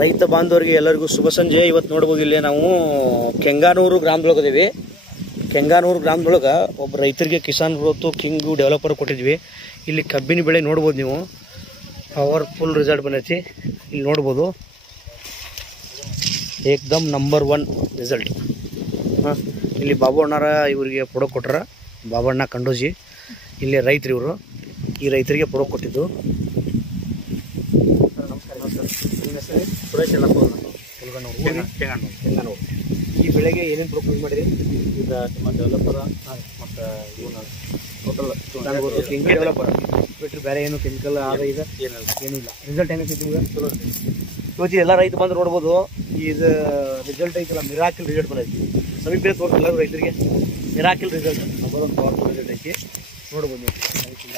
ರೈತ ಬಾಂಧವರಿಗೆ ಎಲ್ಲರಿಗೂ ಶುಭ ಸಂಜೆ. ಇವತ್ತು ನೋಡ್ಬೋದು ಇಲ್ಲಿ ನಾವು ಕೆಂಗಾನೂರು ಗ್ರಾಮದೊಳಗದೀವಿ. ಕೆಂಗಾನೂರು ಗ್ರಾಮದೊಳಗೆ ಒಬ್ಬ ರೈತರಿಗೆ ಕಿಸಾನ್ ಗ್ರೋತ್ ಕಿಂಗು ಡೆವಲಪರ್ ಕೊಟ್ಟಿದ್ವಿ. ಇಲ್ಲಿ ಕಬ್ಬಿನ ಬೆಳೆ ನೋಡ್ಬೋದು ನೀವು, ಪವರ್ಫುಲ್ ರಿಸಲ್ಟ್ ಬಂದೈತಿ. ಇಲ್ಲಿ ನೋಡ್ಬೋದು ಏಕ್ದಮ್ ನಂಬರ್ 1 ರಿಸಲ್ಟ್. ಇಲ್ಲಿ ಬಾಬು ಅಣ್ಣಾರ ಇವರಿಗೆ ಪ್ರೊಡಕ್ಟ್ ಕೊಟ್ಟಾರ, ಬಾಬಣ್ಣ ಕಂಡೋಜಿ. ಇಲ್ಲಿ ರೈತರು ಇವರು, ಈ ರೈತರಿಗೆ ಪ್ರೊಡಕ್ಟ್ ಕೊಟ್ಟಿದ್ದು. ಸುರೇಶ್ ಎಲ್ಲಪ್ಪ ಕೆಂಗಾನೂರು. ಈ ಬೆಳೆಗೆ ಏನೇನು ಪ್ರೊಡಕ್ಟ್ ಯೂಸ್ ಮಾಡಿರಿ? ಈಗ ನಿಮ್ಮ ಡೆವಲಪರ ಮತ್ತು ಇವನ್ನ ಟೋಟಲ್ ಕಿಂಗ್ ಡೆವಲಪರ್ ಬಿಟ್ಟರೆ ಬೇರೆ ಏನು ಕೆಮಿಕಲ್ ಆದ ಈಗ ಏನಿಲ್ಲ. ರಿಸಲ್ಟ್ ಏನೈತಿ ನಿಮ್ಗೆ? ಚಲೋ ಐತಿ. ಇವತ್ತು ಎಲ್ಲ ರೈತ ಬಂದು ನೋಡ್ಬೋದು. ಇದು ರಿಸಲ್ಟ್ ಐತಲ್ಲ, ಮಿರಾಕಿಲ್ ರಿಸಲ್ಟ್ ಬಂದೈತಿ. ಸಮೀಪ ಬೇರೆ ತೋರಿಸಿ ಎಲ್ಲರೂ ರೈತರಿಗೆ ಮಿರಾಕಿಲ್ ರಿಸಲ್ಟ್ ನಂಬರ್ 1 ಪವರ್ಫುಲ್ ರಿಸಲ್ಟ್ ಐತಿ. ನೋಡ್ಬೋದು ನೀವು ರೈತಿಂದ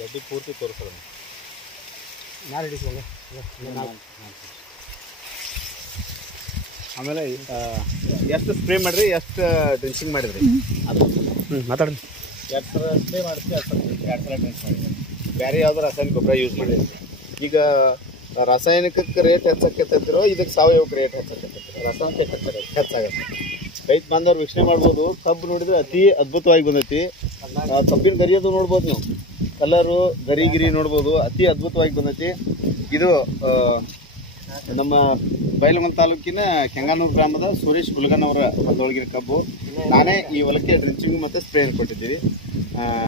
ಗಡ್ಡಿ ಪೂರ್ತಿ ತೋರಿಸೋದು. ಯಾರು ಹಿಡಿಸುವಾಗ ಆಮೇಲೆ ಎಷ್ಟು ಸ್ಪ್ರೇ ಮಾಡಿರಿ, ಎಷ್ಟು ಡ್ರಿಂಚಿಂಗ್ ಮಾಡಿದ್ರಿ? ಅದು ಮಾತಾಡಿ. 2 ಸಲ ಸ್ಪ್ರೇ ಮಾಡಿಸಿ, 2 ಸಲ ಡ್ರಿಂಚ್ ಮಾಡಿದ್ರಿ. ಬೇರೆ ಯಾವ್ದು ರಾಸಾಯನಿಕ ಗೊಬ್ಬರ ಯೂಸ್ ಮಾಡಿದ್ರಿ? ಈಗ ರಾಸಾಯನಿಕಕ್ಕೆ ರೇಟ್ ಹೆಚ್ಚಾಕೈತಿರೋ ಇದಕ್ಕೆ ಸಾವಯವಕ್ಕೆ ರೇಟ್ ಹೆಚ್ಚಾಕೈತಿ? ರಾಸಾಯನಿಕ ಹೆಚ್ಚಾಗತ್ತೆ. ರೈತ ಬಾಂಧವ್ರು ವೀಕ್ಷಣೆ ಮಾಡ್ಬೋದು. ಕಬ್ಬು ನೋಡಿದ್ರೆ ಅತಿ ಅದ್ಭುತವಾಗಿ ಬಂದೈತಿ. ಕಬ್ಬಿನ ಗರಿಯೋದು ನೋಡ್ಬೋದು ನೀವು, ಕಲರು ಗರಿ ನೋಡ್ಬೋದು, ಅತಿ ಅದ್ಭುತವಾಗಿ ಬಂದೈತಿ. ಇದು ನಮ್ಮ ಬೈಲಹೊಂಗಲ ತಾಲೂಕಿನ ಕೆಂಗಾನೂರು ಗ್ರಾಮದ ಸುರೇಶ್ ಹುಲಗನ್ ಅವರ ಹೊಲದೊಳಗಿನ ಕಬ್ಬು. ನಾನೇ ಈ ಹೊಲಕ್ಕೆ ಡ್ರಿಂಚಿಂಗ್ ಮತ್ತು ಸ್ಪ್ರೇ ಕೊಟ್ಟಿದ್ದೀವಿ.